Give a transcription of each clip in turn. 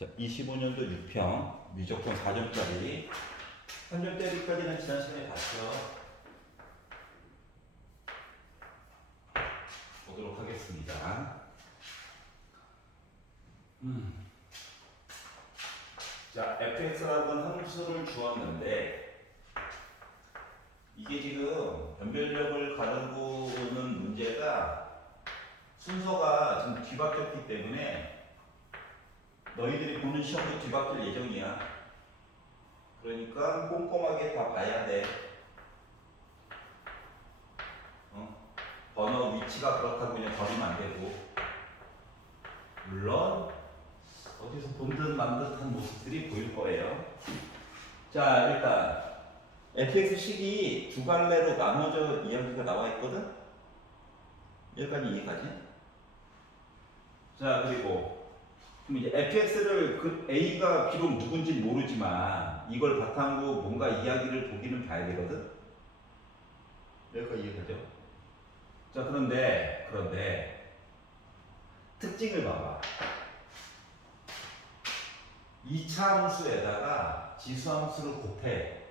자, 25년도 6평, 무조건 4점짜리. 3점짜리까지는 지난 시간에 봤죠. 보도록 하겠습니다. 자, fx라는 함수를 주었는데, 이게 지금 변별력을 가르고는 문제가 순서가 지금 뒤바뀌었기 때문에 너희들이 보는 시험도 뒤바뀔 예정이야. 그러니까 꼼꼼하게 다 봐야 돼. 번호 위치가 그렇다고 그냥 버리면 안 되고, 물론 어디서 본 듯 만 듯한 모습들이 보일 거예요. 자, 일단 fx식이 두 갈래로 나눠져 이야기가 나와 있거든. 여기까지 이해가지? 자, 그리고 그럼 이제 fx를 그 a가 비록 누군지 모르지만 이걸 바탕으로 뭔가 이야기를 보기는 봐야 되거든. 여기까지 이해가죠? 자, 그런데 특징을 봐봐. 2차 함수에다가 지수함수를 곱해.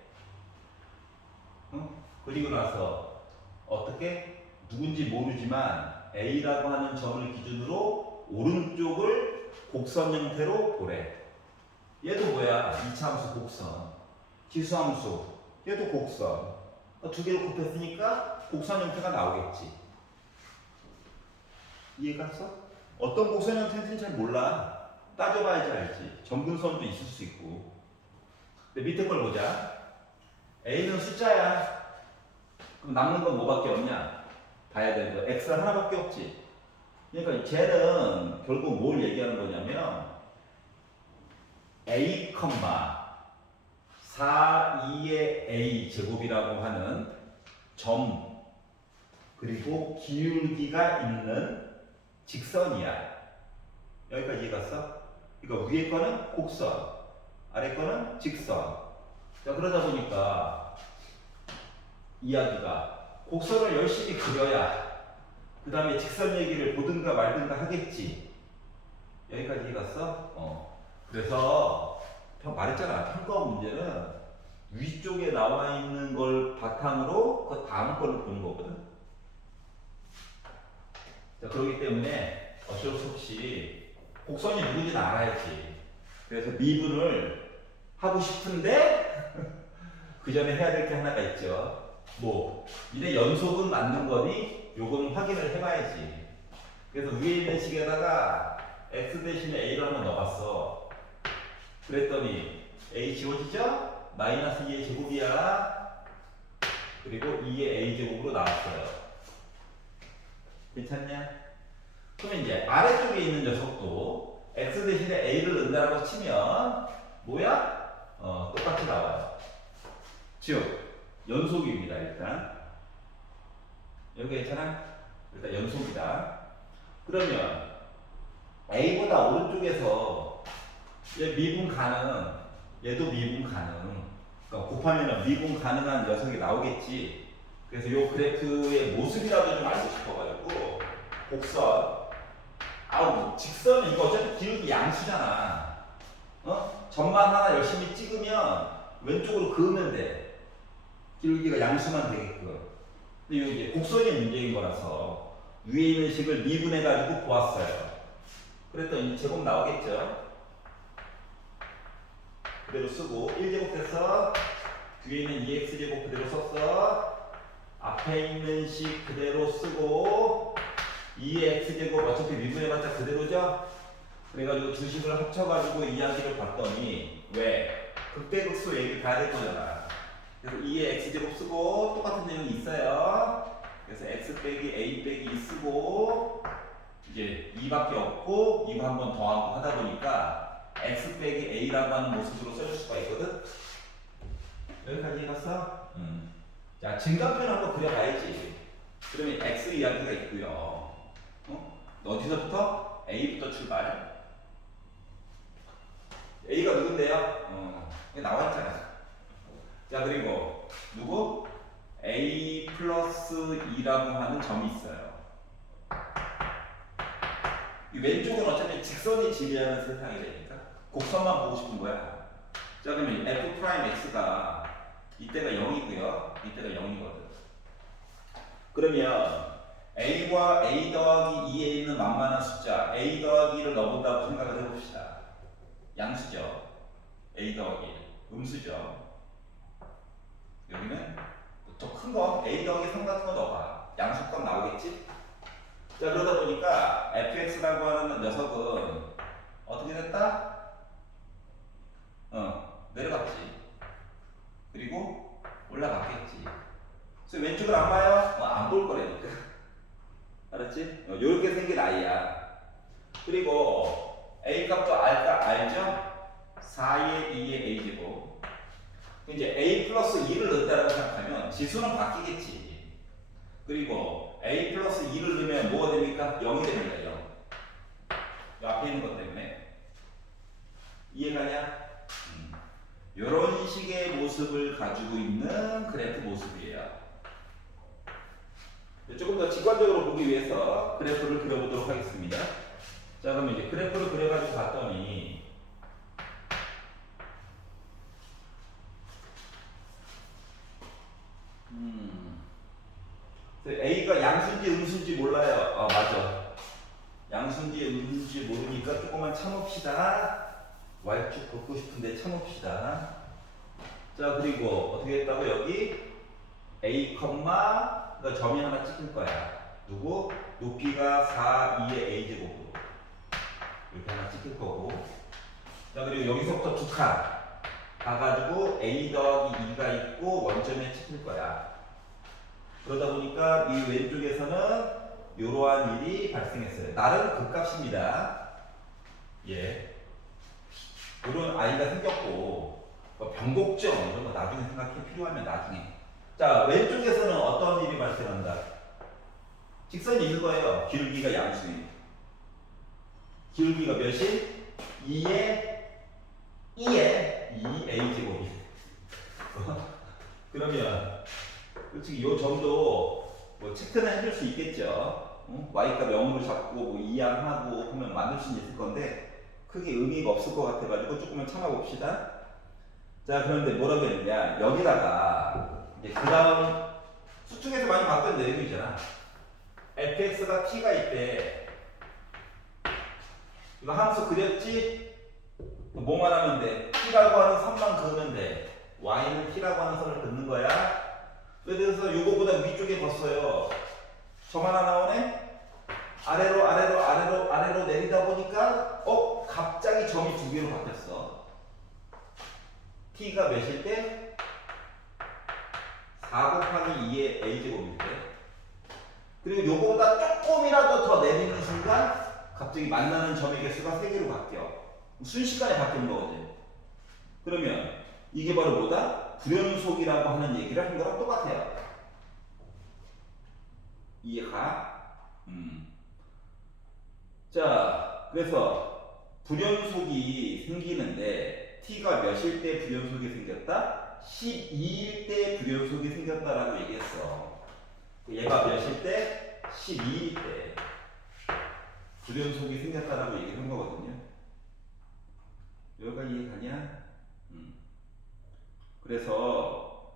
그리고 나서 어떻게? 누군지 모르지만 A라고 하는 점을 기준으로 오른쪽을 곡선 형태로 보래. 얘도 뭐야? 2차 함수 곡선. 지수함수. 얘도 곡선. 두 개를 곱했으니까 곡선 형태가 나오겠지. 이해갔어? 어떤 곡선 형태인지는 잘 몰라. 따져봐야지 알지. 점근선도 있을 수 있고. 근데 밑에 걸 보자. A는 숫자야. 그럼 남는 건 뭐밖에 없냐? 봐야 되는 거. X가 하나밖에 없지. 그러니까 쟤는 결국 뭘 얘기하는 거냐면 A, 4, 2의 A 제곱이라고 하는 점 그리고 기울기가 있는 직선이야. 여기까지 이해갔어? 그러니까 위에 거는 곡선, 아래 거는 직선. 자, 그러다 보니까 이야기가 곡선을 열심히 그려야 그 다음에 직선 얘기를 보든가 말든가 하겠지. 여기까지 이해갔어? 그래서 말했잖아. 평가 문제는 위쪽에 나와 있는 걸 바탕으로 그 다음 걸로 보는 거거든. 자, 그렇기 때문에 어쩔 수 없이 곡선이 누군지는 알아야지. 그래서 미분을 하고 싶은데 그 전에 해야 될 게 하나가 있죠. 뭐 이래 연속은 맞는 거니? 요건 확인을 해봐야지. 그래서 위에 있는 식에다가 x 대신에 a를 한번 넣어봤어. 그랬더니 a 지워지죠? 마이너스 2의 제곱이야. 그리고 2의 a 제곱으로 나왔어요. 괜찮냐? 그러면 이제 아래쪽에 있는 녀석도 x 대신에 a를 넣는다고 치면 뭐야? 똑같이 나와요. 즉 연속입니다. 일단 여기 괜찮아? 일단 연속이다. 그러면 a보다 오른쪽에서 얘 미분 가능, 얘도 미분 가능. 그러니까 곱하면 미분 가능한 녀석이 나오겠지. 그래서 이 그래프의 모습이라도 좀 알고 싶어가지고 곡선. 직선은 이거 어차피 기울기 양수잖아. 점만 하나 열심히 찍으면 왼쪽으로 그으면 돼. 기울기가 양수만 되게끔. 근데 이게 곡선이 문제인 거라서 위에 있는 식을 미분해가지고 보았어요. 그랬더니 제곱 나오겠죠. 그대로 쓰고 1제곱 돼서 뒤에 있는 2x제곱 그대로 썼어. 앞에 있는 식 그대로 쓰고 2의 x제곱 어차피 미분해봤자 그대로죠. 그래가지고 두 식을 합쳐가지고 이야기를 봤더니 왜? 극대극소 얘기 가야 될 거잖아. 그래서 2의 x제곱 쓰고 똑같은 내용이 있어요. 그래서 x 빼기 a 빼기 2 쓰고 이제 2밖에 없고 이거 한 번 더하고 하다 보니까 x 빼기 a라고 하는 모습으로 써줄 수가 있거든. 여기까지 해봤어? 자, 증가편 한번 그려봐야지. 그러면 x 이야기가 있고요. 어디서부터? a부터 출발. a가 누군데요? 나와있잖아. 자, 그리고 누구? a 플러스 2라고 하는 점이 있어요. 이 왼쪽은 어차피 직선이 지배하는 세상이 되니까 곡선만 보고 싶은 거야. 자, 그러면 f 프라임 x가 이때가 0이고요. 이때가 0이거든. 그러면 a와 a 더하기 2에 있는 만만한 숫자 a 더하기 1을 넣어본다고 생각을 해봅시다. 양수죠. a 더하기 1. 음수죠. 여기는 더 큰 거 a 더하기 3 같은 거 넣어봐. 양수값 나오겠지? 자, 그러다 보니까 fx라고 하는 녀석은 어떻게 됐다? 내려갔지. 그리고 올라갔겠지. 그래서 왼쪽을 안 봐요? 안 볼 거라니까. 알았지? 요렇게 생긴 아이야. 그리고 a 값도 알죠? 4의 2의 a제곱. 이제 a 플러스 2를 넣었다라고 생각하면 지수는 바뀌겠지. 그리고 a 플러스 2를 넣으면 뭐가 됩니까? 0이 됩니다. 0. 이 앞에 있는 것 때문에. 이해가냐? 이런 식의 모습을 가지고 있는 그래프 모습이에요. 조금 더 직관적으로 보기 위해서 그래프를 그려보도록 하겠습니다. 자, 그럼 이제 그래프를 그려가지고 봤더니 A가 양수인지 음수인지 몰라요. 맞아. 양수인지 음수인지 모르니까 조금만 참읍시다. Y축 긋고 싶은데 참읍시다. 자, 그리고 어떻게 했다고? 여기 A, 그러니까 점이 하나 찍힐 거야. 누구? 높이가 4, 2의 A제곱으로 이렇게 하나 찍힐 거고. 자, 그리고 여기서부터 두 칸 가가지고 A 더하기 2가 있고 원점에 찍힐 거야. 그러다 보니까 이 왼쪽에서는 이러한 일이 발생했어요. 나름 극값입니다. 예. 이런 아이가 생겼고, 변곡점 이런 거 나중에 생각해 필요하면 나중에. 자, 왼쪽에서는 어떤 일이 발생한다? 직선이 있는 거예요. 기울기가 양수인. 기울기가 몇이? 2에 2a 제곱이. 그러면 솔직히 이 점도 뭐 체크는 해줄 수 있겠죠. y값 0으로 잡고 뭐 이항하고 하면 만들 수는 있을 건데 크게 의미가 없을 것 같아가지고 조금만 참아봅시다. 자, 그런데 뭐라고 했느냐? 여기다가 이제 그 다음 수축에서 많이 봤던 내용이잖아. fx가 t가 있대. 이거 함수 그렸지? 뭐만 하면 돼? t라고 하는 선만 그으면 돼. y는 t라고 하는 선을 긋는 거야. 그래서 요거보다 위쪽에 봤어요. 점 하나 나오네? 아래로 내리다 보니까 갑자기 점이 두 개로 바뀌었어. t가 몇일 때? 4 곱하기 2의 a제곱일 때. 그리고 요거보다 조금이라도 더 내리는 순간 갑자기 만나는 점의 개수가 3개로 바뀌어. 순식간에 바뀌는 거거든. 그러면 이게 바로 뭐다? 불연속이라고 하는 얘기를 한 거랑 똑같아요. 이해가? 자, 그래서 불연속이 생기는데 t가 몇일 때 불연속이 생겼다? 12일 때 불연속이 생겼다라고 얘기했어. 얘가 몇일 때? 12일 때 불연속이 생겼다라고 얘기한 거거든요. 여기가 이해가냐? 그래서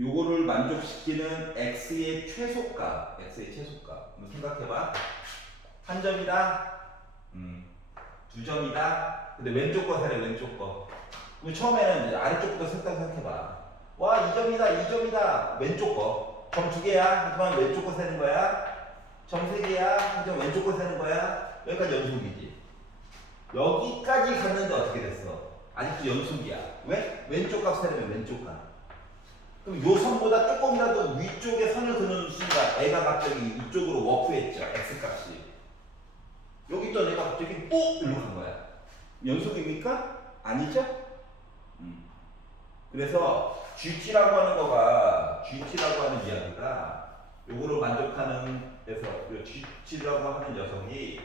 요거를 만족시키는 x의 최소값, 한번 생각해봐. 한 점이다, 두 점이다. 근데 왼쪽 거 세래, 왼쪽 거. 그럼 처음에는 아래쪽부터 생각해봐. 와, 2점이다, 2점이다. 왼쪽 거. 점 2개야. 하지만 왼쪽 거 세는 거야. 점 3개야. 하지만 왼쪽 거 세는 거야. 여기까지 연속이지. 여기까지 갔는데 어떻게 됐어? 아직도 연속이야. 왜? 왼쪽 값 세려면 왼쪽 값. 그럼 요 선보다 조금이라도 위쪽에 선을 그는 순간 애가 갑자기 이쪽으로 워프했죠. x값이. 여기 있던 애가 갑자기 일로 간 거야. 연속입니까? 아니죠? 그래서 GT라고 하는 거가, GT라고 하는 이야기가 요거를 만족하는 데서 요 GT라고 하는 녀석이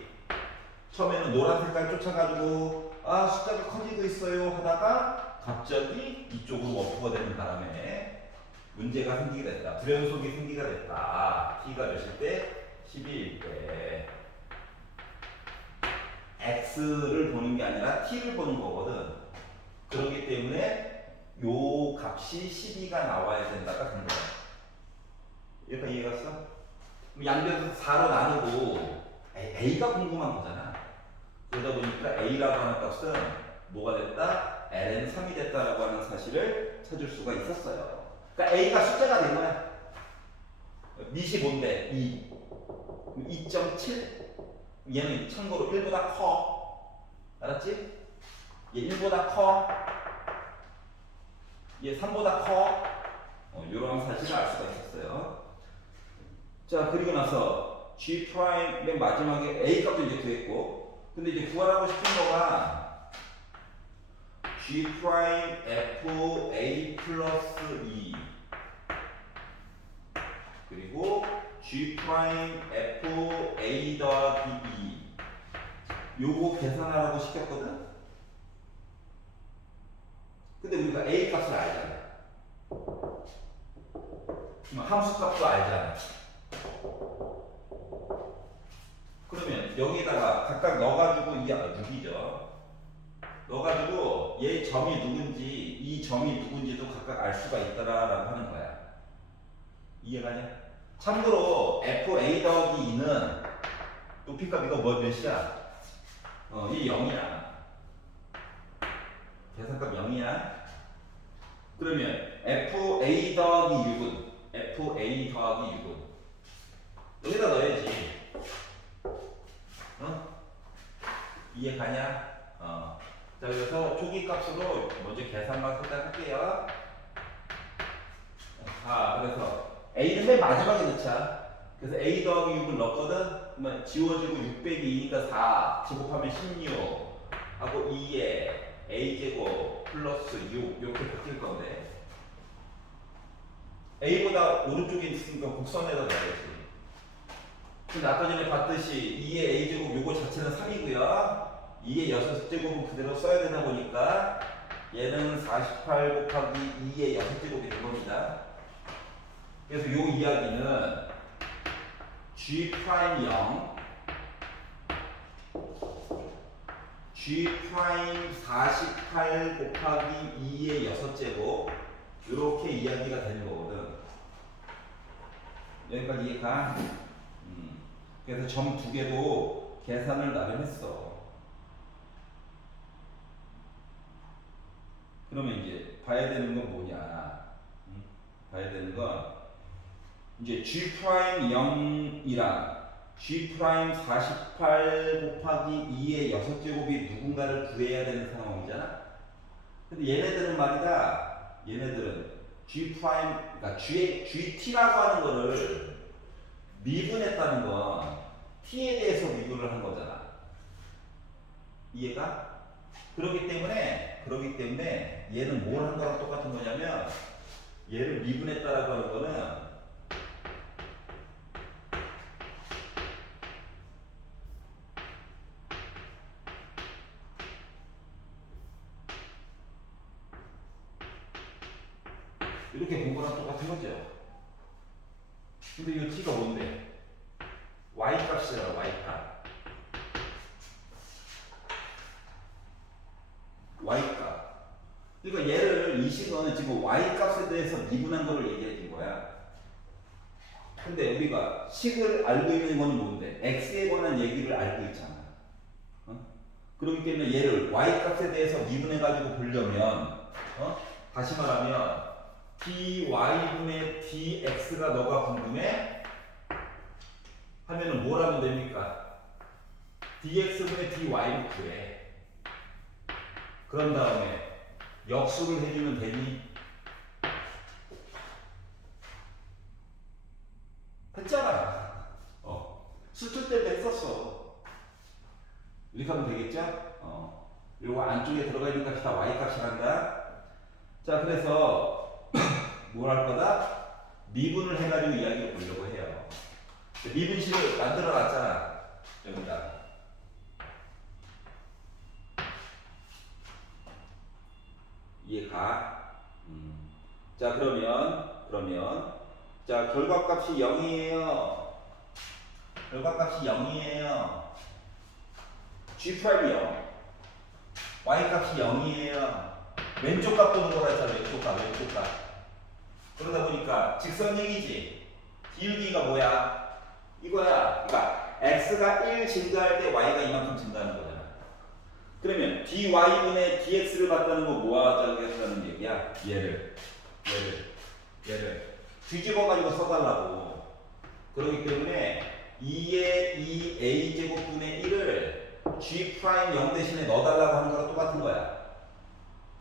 처음에는 노란 색깔 쫓아가지고 숫자가 커지고 있어요 하다가 갑자기 이쪽으로 워프가 되는 바람에 문제가 생기게 됐다. 불연속이 생기게 됐다. t가 몇일 때? 12일 때. x를 보는 게 아니라 t를 보는 거거든. 그렇기 때문에 요 값이 12가 나와야 된다가 된 거야. 여기까지 이해 갔어? 양변에서 4로 나누고 a가 궁금한 거잖아. 그러다 보니까 a라고 하는 값은 뭐가 됐다? ln 3이 됐다라고 하는 사실을 찾을 수가 있었어요. 그러니까 a가 숫자가 된 거야. 밑이 뭔데? 2. 2.7. 얘는 참고로 1보다 커. 알았지? 얘 1보다 커. 얘 3보다 커. 이런 사실을 알 수가 있었어요. 자, 그리고 나서 G' 맨 마지막에 A 값도 이제 구했고, 근데 이제 구하라고 시킨 거가 G' F A 플러스 2 그리고 G' F A 더하기 2 요거 계산하라고 시켰거든? 근데 우리가 A 값을 알잖아. 함수 값도 알잖아. 그러면 여기다가 각각 넣어가지고 이 6이죠. 넣어가지고 얘 점이 누군지 이 점이 누군지도 각각 알 수가 있다라고 하는 거야. 이해가냐? 참고로 FA 더하기 2는 높이값 이거 몇이야? 이 0이야. 계산값 0이야. 그러면 FA 더하기 6은 FA 더하기 6은 여기다 넣어야지. 이해 가냐? 자, 그래서 초기 값으로 먼저 계산만 살짝 할게요. 그래서 A는 맨 마지막에 넣자. 그래서 A 더하기 6을 넣었거든? 그러면 지워지고 6 빼기 2니까 4, 제곱하면 16 하고 2에 A제곱 플러스 6 이렇게 바뀔 건데 A보다 오른쪽에 있으니까 곡선에다 넣어야지. 근데 아까 전에 봤듯이 2의 A제곱 요거 자체는 3이고요. 2의 6제곱은 그대로 써야 되다 보니까 얘는 48 곱하기 2의 6제곱이 된 겁니다. 그래서 요 이야기는 G'0 G'48 곱하기 2의 6제곱 이렇게 이야기가 되는 거거든. 여기까지 이해가? 그래서 점 두 개도 계산을 나름 했어. 그러면 이제 봐야 되는 건 뭐냐? 봐야 되는 건 이제 G'0이랑 G'48 곱하기 2의 6제곱이 누군가를 구해야 되는 상황이잖아. 근데 얘네들은 말이다. 얘네들은 G', 그러니까 GT라고 하는 거를 미분했다는 건 T에 대해서 미분을 한 거잖아. 이해가? 그렇기 때문에 얘는 뭘 한 거랑 똑같은 거냐면 얘를 미분했다라고 하는 거는 이렇게 본 거랑 똑같은 거죠. 근데 이 t가 뭔데? y 값이잖아, y 값. y 값. 그러니까 얘를 이 식은 지금 y 값에 대해서 미분한 거를 얘기해 준 거야. 근데 우리가 식을 알고 있는 거는 뭔데? x에 관한 얘기를 알고 있잖아. 그렇기 때문에 얘를 y 값에 대해서 미분해 가지고 보려면 다시 말하면 dy분의 dx가 너가 궁금해? 하면은 뭘 하면 됩니까? dx분의 dy를 구해. 그런 다음에 역수를 해주면 되니? 했잖아. 수출 때문에 했었어. 이렇게 하면 되겠죠? 그리고 안쪽에 들어가 있는 값이 다 y 값이란다. 자, 그래서 뭘 할 거다? 미분을 해가지고 이야기를 보려고 해요. 미분식을 만들어 놨잖아. 여기다. 이해가? 자, 그러면 자, 결과값이 0이에요. 결과값이 0이에요. G 프라임이 0. Y 값이 0이에요. 왼쪽 값 보는 거라 했잖아. 왼쪽 값, 왼쪽 값. 그러다 보니까 직선얘기지. 기울기가 뭐야? 이거야. 그러니까 x가 1 증가할 때 y가 이만큼 증가하는 거잖아. 그러면 dy분의 dx를 갖다는 거 모아자겠다는 얘기야. 얘를 뒤집어가지고 써달라고. 그렇기 때문에 2의 2a 제곱분의 1을 g 프라임 0 대신에 넣어달라고 하는 거랑 똑같은 거야.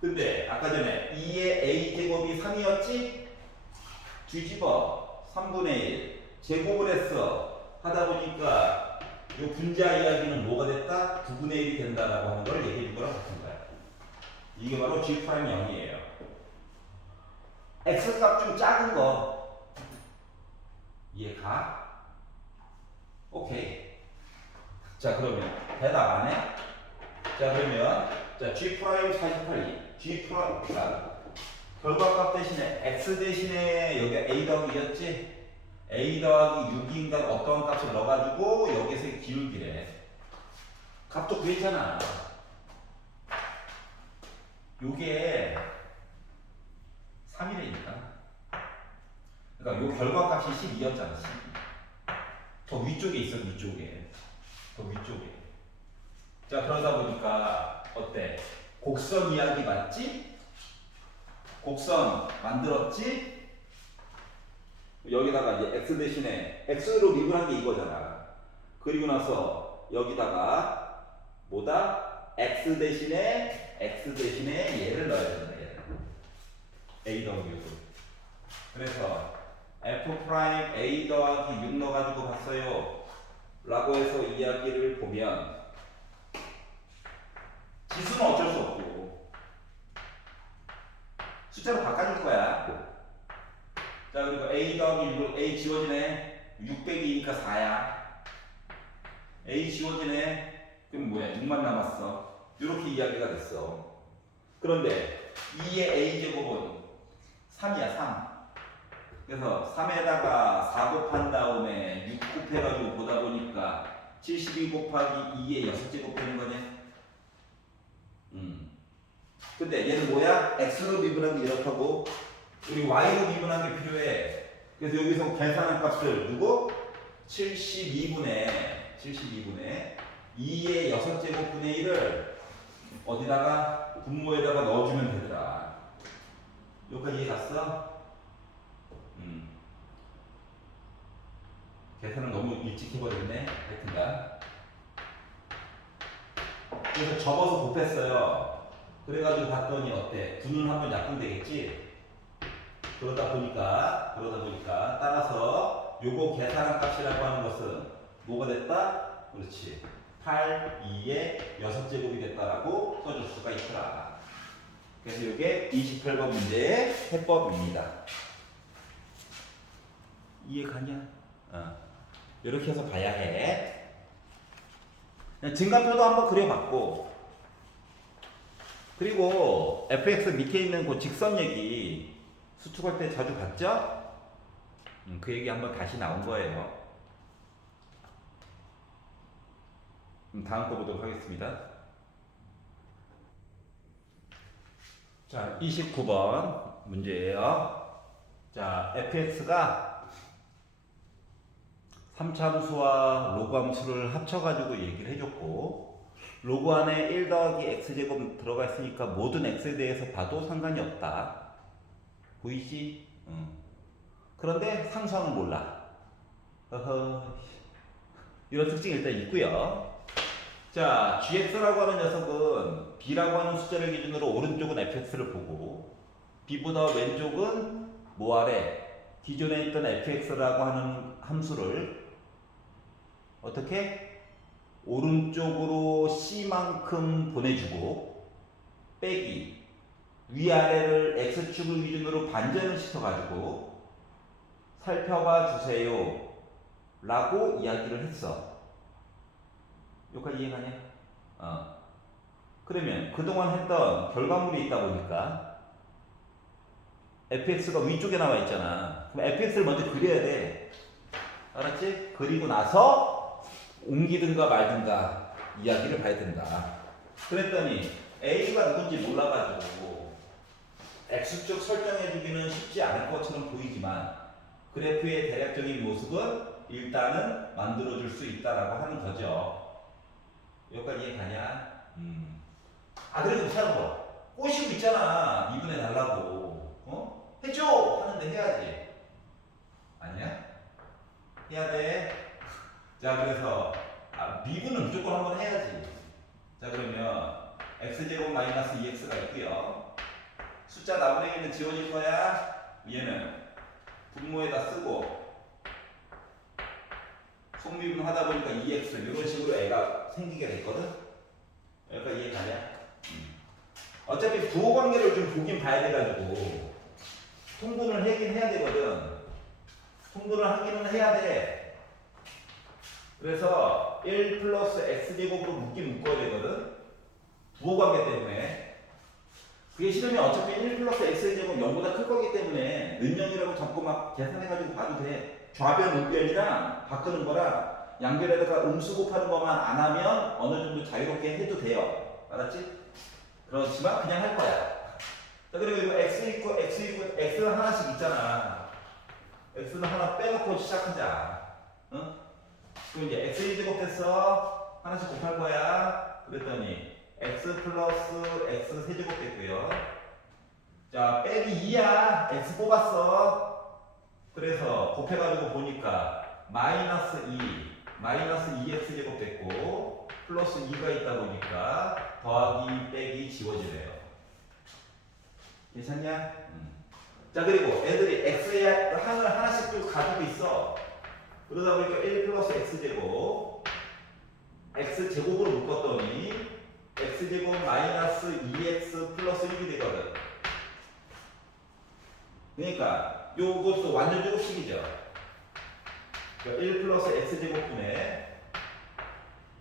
근데 아까 전에 2의 a 제곱이 3이었지? 뒤집어 3분의 1 제곱을 했어. 하다 보니까 이 분자 이야기는 뭐가 됐다? 9분의 1이 된다라고 하는 걸 얘기해 준 거랑 같은 거야. 이게 바로 g 프라임 0이에요. x 값 좀 작은 거 이해가? 오케이. 자 그러면 대답 안 해? 자 그러면 자 g 프라임 48이 g 프라임 결과값 대신에 x 대신에 여기 a 더하기였지? a 더하기 6인가 어떤 값을 넣어가지고 여기서 기울기래. 값도 구했잖아. 요게 3이래니까. 그러니까 요 결과값이 12였잖아. 12. 더 위쪽에 있어, 위쪽에. 더 위쪽에. 자, 그러다 보니까 어때? 곡선 이야기 맞지? 곡선 만들었지? 여기다가 이제 x 대신에 x로 미분한 게 이거잖아. 그리고 나서 여기다가 뭐다? x 대신에 얘를 넣어야 된다. 얘를. a 더하기 6. 그래서 f 프라임 a 더하기 6 넣어가지고 봤어요. 라고 해서 이야기를 보면 지수는 어쩔 수 없고 숫자로 바꿔줄 거야. 자 그리고 a 더하기 6을 a 지워지네. 600이니까 4야. a 지워지네. 그럼 뭐야? 6만 남았어. 이렇게 이야기가 됐어. 그런데 2의 a 제곱은 3이야 3. 그래서 3에다가 4 곱한 다음에 6 곱해가지고 보다 보니까 72 곱하기 2의 6제곱 되는 거네. 근데 얘는 뭐야? x로 미분한 게 이렇다고. 그리고 y로 미분한 게 필요해. 그래서 여기서 계산한 값을 누구? 72분의 2의 6제곱분의 1을 어디다가 분모에다가 넣어주면 되더라. 여기까지 이해 갔어? 계산을 너무 일찍 해버렸네. 하여튼간. 그래서 접어서 곱했어요. 그래가지고 봤더니 어때? 9는 한번 약분되겠지? 그러다 보니까 따라서 요거 계산한 값이라고 하는 것은 뭐가 됐다? 그렇지. 8, 2의 6제곱이 됐다라고 써줄 수가 있더라. 그래서 이게 28번 문제의 해법입니다. 이해가냐? 이렇게 해서 봐야 해. 증가표도 한번 그려봤고, 그리고 fx 밑에 있는 그 직선 얘기 수축할 때 자주 봤죠? 그 얘기 한번 다시 나온 거예요. 다음 거 보도록 하겠습니다. 자, 29번 문제예요. 자, fx가 3차함수와 로그함수를 합쳐가지고 얘기를 해줬고, 로그 안에 1 더하기 x제곱 들어가 있으니까 모든 x에 대해서 봐도 상관이 없다. 보이지? 그런데 상수항을 몰라. 이런 특징이 일단 있고요. 자, gx라고 하는 녀석은 b라고 하는 숫자를 기준으로 오른쪽은 fx를 보고 b보다 왼쪽은 뭐 아래? 기존에 있던 fx라고 하는 함수를 어떻게? 오른쪽으로 c만큼 보내주고 빼기 위아래를 x축을 기준으로 반전을 시켜가지고 살펴봐 주세요 라고 이야기를 했어. 여기까지 이해가냐? 그러면 그동안 했던 결과물이 있다 보니까 fx가 위쪽에 나와 있잖아. 그럼 fx를 먼저 그려야 돼. 알았지? 그리고 나서 옮기든가 말든가 이야기를 봐야 된다. 그랬더니 A가 누군지 몰라가지고 X축 설정해주기는 쉽지 않을 것처럼 보이지만 그래프의 대략적인 모습은 일단은 만들어줄 수 있다라고 하는 거죠. 여기까지 이해가냐? 그리고 찾아봐. 꼬시고 있잖아. 미분해 달라고. 해줘! 하는데 해야지. 아니야? 해야 돼. 자, 그래서 미분은 무조건 한번 해야지. 자, 그러면 x제곱 마이너스 2x가 있고요. 숫자 나분의 1은 지워질 거야. 얘는 분모에다 쓰고 속미분 하다 보니까 2x 이런 식으로 애가 생기게 됐거든. 여기까지 이해가냐? 어차피 부호관계를 좀 보긴 봐야 돼가지고 통분을 하긴 해야 되거든. 통분을 하기는 해야 돼. 그래서 1 플러스 x제곱으로 묶긴 묶어야 되거든. 부호관계 때문에. 그게 싫으면 어차피 1 플러스 x제곱 0보다 클 거기 때문에 는영이라고 잡고 막 계산해가지고 봐도 돼. 좌변 우변이랑 바꾸는 거랑 양변에다가 음수 곱하는 것만 안 하면 어느 정도 자유롭게 해도 돼요. 알았지? 그렇지만 그냥 할 거야. 자, 그리고 이거 x는 하나씩 있잖아. x는 하나 빼놓고 시작하자. 응? 그럼 이제 x1제곱 됐어. 하나씩 곱할 거야. 그랬더니 x 플러스 x 세제곱 됐고요. 자, 빼기 2야. x 뽑았어. 그래서 곱해가지고 보니까 마이너스 2x제곱 됐고 플러스 2가 있다 보니까 더하기 빼기 지워지네요. 괜찮냐? 자, 그리고 애들이 x에 하나씩 또 가지고 있어. 그러다 보니까 1 플러스 x제곱 x제곱으로 묶었더니 x제곱 마이너스 2x 플러스 1이 되거든. 그러니까 요것도 완전 제곱식이죠. 그러니까 1 플러스 x제곱분의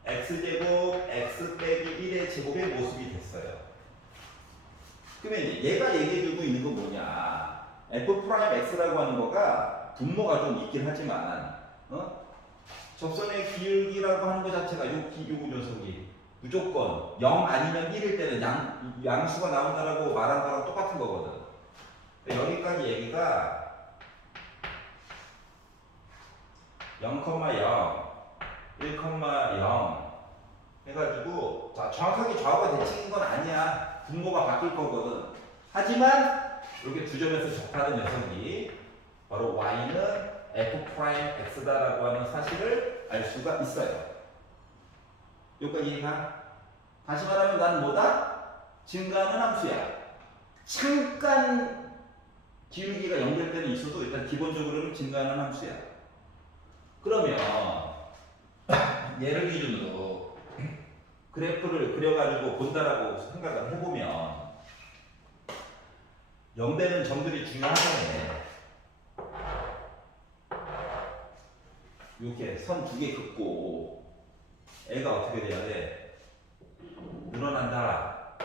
x제곱 x 빼기 1의 제곱의 모습이 됐어요. 그러면 이제 얘가 얘기해주고 있는 건 뭐냐? f 프라임 x라고 하는 거가 분모가 좀 있긴 하지만 접선의 기울기라고 하는 것 자체가 요 녀석이 무조건 0 아니면 1일 때는 양수가 나온다라고 말한 거랑 똑같은 거거든. 여기까지 얘기가 0,0, 1,0 해가지고 자, 정확하게 좌우가 대칭인 건 아니야. 분모가 바뀔 거거든. 하지만 이렇게 두 점에서 접하는 녀석이 바로 y는 f'x다라고 하는 사실을 알 수가 있어요. 여기까지 이해가? 다시 말하면 나는 뭐다? 증가하는 함수야. 잠깐 기울기가 연결 때는 있어도 일단 기본적으로는 증가하는 함수야. 그러면 얘를 기준으로 그래프를 그려가지고 본다라고 생각을 해보면 0되는 점들이 중요하네. 이렇게 선 두 개 긋고 애가 어떻게 돼야 돼? 늘어난다.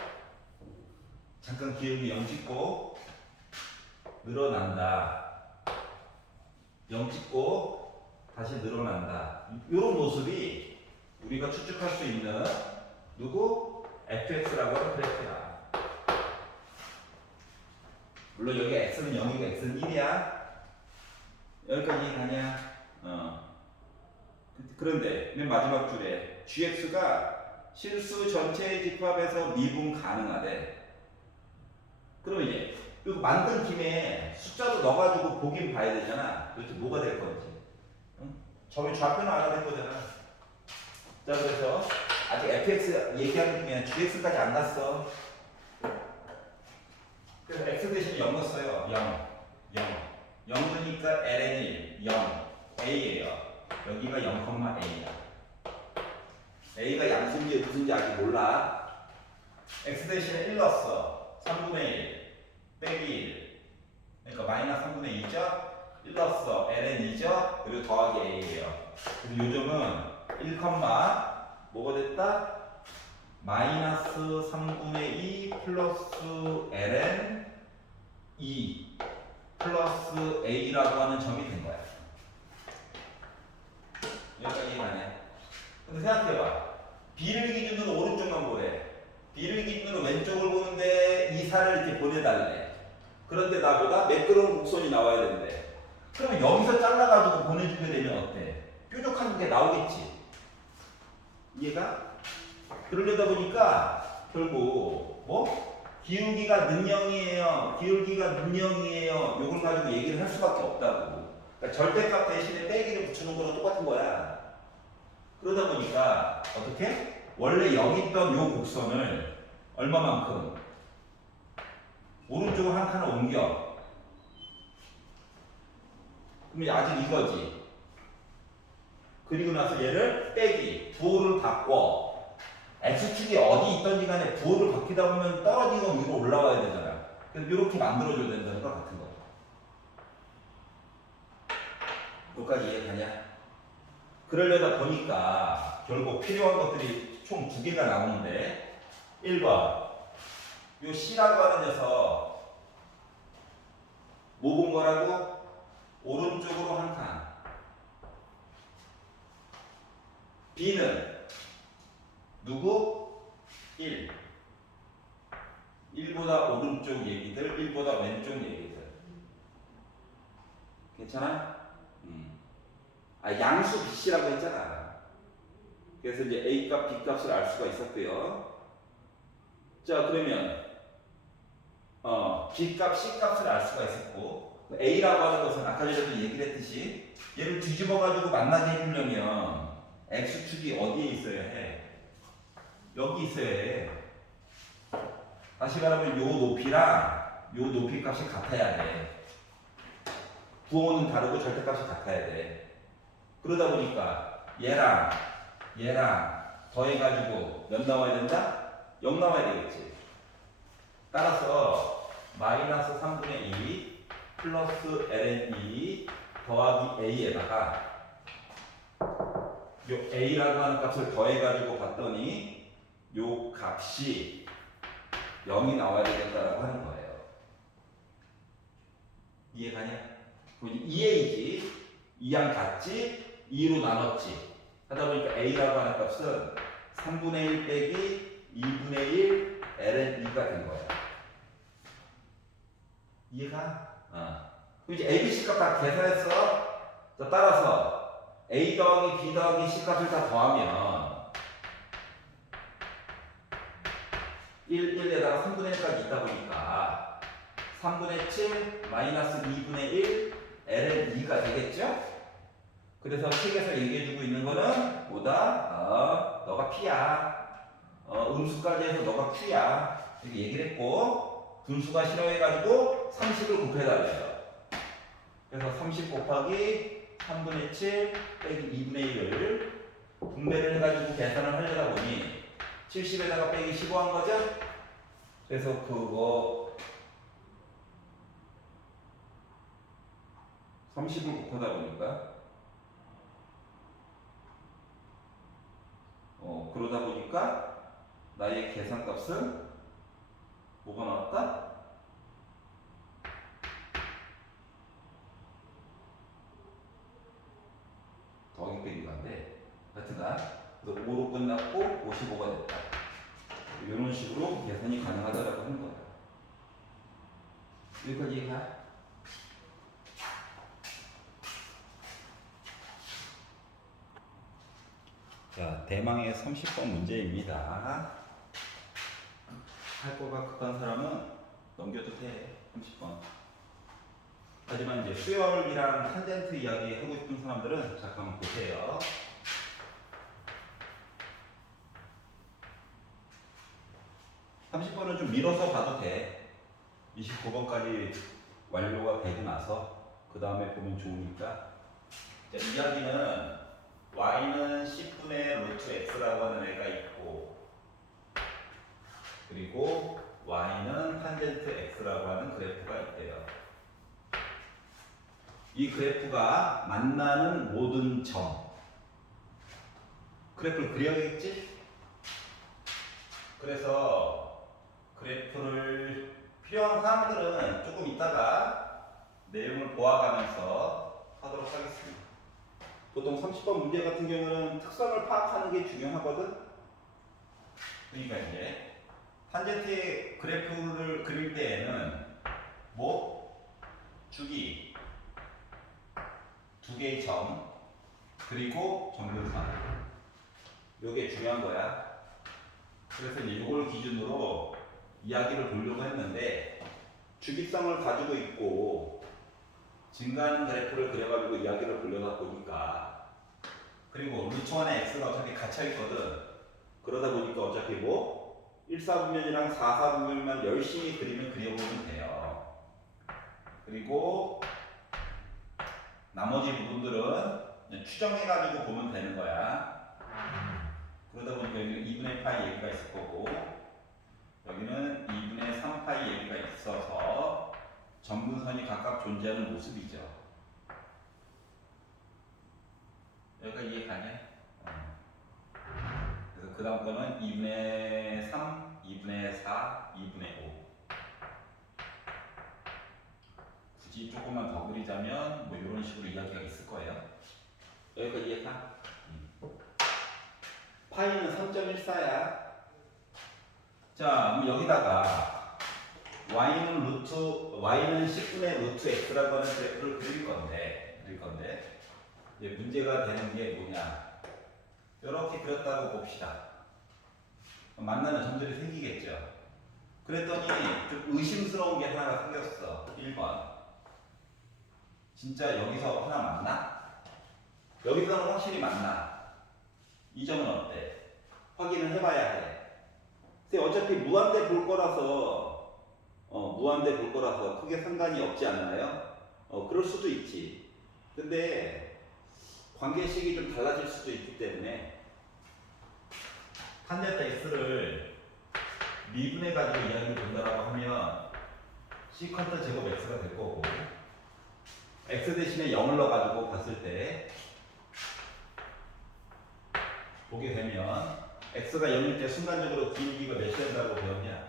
잠깐 기울기 0 찍고 늘어난다. 0 찍고 다시 늘어난다. 이런 모습이 우리가 추측할 수 있는 누구? fx라고 하는 그래프야. 물론 여기 x는 0이고 x는 1이야. 여기까지 가냐? 그런데 맨 마지막 줄에 gx가 실수 전체의 집합에서 미분 가능하대. 그럼 이제 이거 만든 김에 숫자도 넣어가지고 보긴 봐야 되잖아. 도대체 뭐가 될 건지. 응? 저기 좌표는 알아낼 거잖아. 자, 그래서 아직 fx 얘기하는 중에 gx까지 안 갔어. 그래서 x 대신 0 넣었어요. 0. 0 넣으니까 ln 1, 0, a예요. 여기가 0,a야. a가 양수인지 무슨지 아직 몰라. x 대신에 1 넣었어. 3분의 1 빼기 1. 그러니까 마이너스 3분의 2죠? 1 넣었어. ln 2죠? 그리고 더하기 a예요. 그리고 요점은 1, 뭐가 됐다? 마이너스 3분의 2 플러스 ln 2 플러스 a라고 하는 점이 된 거야. 여기까지 이해가네. 근데 생각해봐. B를 기준으로 오른쪽만 보래. B를 기준으로 왼쪽을 보는데 이 살을 이렇게 보내달래. 그런데 나보다 매끄러운 곡선이 나와야 된대. 그러면 여기서 잘라가지고 보내주게 되면 어때? 뾰족한 게 나오겠지. 이해가? 그러려다 보니까 결국 뭐? 기울기가 는0이에요. 기울기가 는0이에요. 요걸 가지고 얘기를 할 수밖에 없다고. 그러니까 절대값 대신에 빼기를 붙여놓은 거랑 똑같은 거야. 그러다 보니까 어떻게? 원래 여기 있던 요 곡선을 얼마만큼? 오른쪽으로 한 칸을 옮겨. 그럼 아직 이거지. 그리고 나서 얘를 빼기. 부호를 바꿔. X축이 어디 있던지 간에 부호를 바뀌다 보면 떨어지고 위로 올라와야 되잖아. 그래서 이렇게 만들어줘야 된다는 거 같은 거. 여기까지 이해가냐? 그러려다 보니까 결국 필요한 것들이 총 2개가 나오는데 1번 요 C라고 하는 녀석 뭐 본 거라고? 오른쪽으로 한 칸. B는 누구? 1. 1보다 오른쪽 얘기들, 1보다 왼쪽 얘기들. 괜찮아? 양수 BC라고 했잖아. 그래서 이제 A값, B값을 알 수가 있었고요. 자, 그러면 B값, C값을 알 수가 있었고 A라고 하는 것은 아까 전에도 얘기를 했듯이 얘를 뒤집어가지고 만나게 해주려면 X축이 어디에 있어야 해? 여기 있어야 해. 다시 말하면 요 높이랑 요 높이 값이 같아야 돼. 부호는 다르고 절대값이 같아야 돼. 그러다 보니까 얘랑 더해가지고 몇 나와야 된다? 0 나와야 되겠지. 따라서 마이너스 3분의 2 플러스 ln2 더하기 a에다가 요 a라고 하는 값을 더해가지고 봤더니 요 값이 0이 나와야 되겠다라고 하는 거예요. 이해가냐? 2a지. 2양 같지? 2로 나눴지. 하다 보니까 a라고 하는 값은 3분의 1 빼기 2분의 1 ln 2가 된 거야. 이해가? 그럼 이제 a, b, c 값 다 계산했어. 자, 따라서 a 더하기 b 더하기 c 값을 다 더하면 1에다가 3분의 1까지 있다 보니까 3분의 7 마이너스 2분의 1 ln 2가 되겠죠? 그래서 책에서 얘기해주고 있는 거는 뭐다? 너가 P야. 음수까지 해서 너가 Q야. 이렇게 얘기를 했고 분수가 싫어해가지고 30을 곱해달래요. 그래서 30 곱하기 3분의 7 빼기 2분의 1을 분배를 해가지고 계산을 하려다 보니 70에다가 빼기 15 한 거죠? 그래서 그거 30을 곱하다 보니까 그러다 보니까 나의 계산값은 뭐가 나왔다? 더하기 빼기가 안 돼. 하여튼간 5로 끝났고 55가 됐다. 이런 식으로 계산이 가능하다라고 하는 거야. 여기까지 이해가? 자, 대망의 30번 문제입니다. 할 거가 급한 사람은 넘겨도 돼. 30번. 하지만 이제 수열이랑 탄젠트 이야기 하고 싶은 사람들은 잠깐만 보세요. 30번은 좀 밀어서 봐도 돼. 29번까지 완료가 되고 나서 그 다음에 보면 좋으니까. 자, 이야기는 y는 10분의 루트 x라고 하는 애가 있고 그리고 y는 탄젠트 x라고 하는 그래프가 있대요. 이 그래프가 만나는 모든 점 그래프를 그려야겠지? 그래서 그래프를 필요한 사람들은 조금 이따가 내용을 보아가면서 하도록 하겠습니다. 보통 30번 문제 같은 경우는 특성을 파악하는 게 중요하거든. 그러니까 이제 탄젠트의 그래프를 그릴 때에는 뭐 주기 두 개의 점 그리고 점근선 요게 중요한 거야. 그래서 이제 요걸 기준으로 이야기를 보려고 했는데 주기성을 가지고 있고 증가하는 그래프를 그려가지고 이야기를 보려다 보니까 그리고 루트 1의 x가 어차피 갇혀있거든. 그러다 보니까 어차피 뭐 1사분면이랑 4사분면만 열심히 그리면 그려보면 돼요. 그리고 나머지 부분들은 그냥 추정해가지고 보면 되는 거야. 그러다 보니까 여기는 2분의 파이 얘기가 있을 거고 여기는 2분의 3파이 얘기가 있어서 점근선이 각각 존재하는 모습이죠. 여기가 이해가냐? 그래서 그 다음 거는 2분의 3, 2분의 4, 2분의 5 굳이 조금만 더 그리자면 뭐 이런 식으로 이야기가 있을 거예요. 여기까지 이해가? 파이는 3.14야. 자, 그럼 여기다가 y는 10분의 루트 x라고 하는 그래프를 그릴 건데 이제 문제가 되는 게 뭐냐? 이렇게 그렸다고 봅시다. 만나는 점들이 생기겠죠. 그랬더니 좀 의심스러운 게 하나가 생겼어. 1번. 진짜 여기서 하나 맞나? 여기서는 확실히 맞나? 이 점은 어때? 확인을 해봐야 해. 근데 어차피 무한대 볼 거라서 크게 상관이 없지 않나요? 그럴 수도 있지. 근데 관계식이 좀 달라질 수도 있기 때문에 탄젠트 x를 미분해 가지고 이야기를 본다라고 하면 시컨트 제곱 x가 될 거고 x 대신에 0을 넣어가지고 봤을 때 보게 되면 x가 0일 때 순간적으로 기울기가 몇 된다고 배웠냐?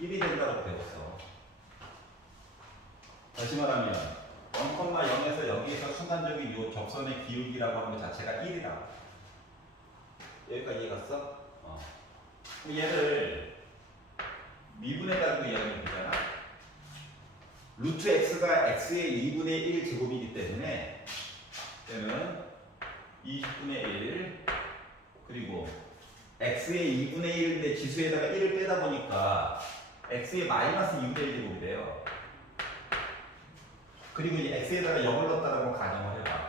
1이 된다고 배웠어. 다시 말하면 0,0에서 여기에서 순간적인 이 접선의 기울기라고 하는 것 자체가 1이다. 여기까지 이해 갔어? 얘를 미분해가지고 이야기해 보잖아. 루트 x가 x의 2분의 1 제곱이기 때문에 얘는 20분의 1 그리고 x의 2분의 1인데 지수에다가 1을 빼다 보니까 x의 마이너스 2분의 1 제곱이 돼요. 그리고 이제 x에다가 0을 넣었다라고 가정을 해봐.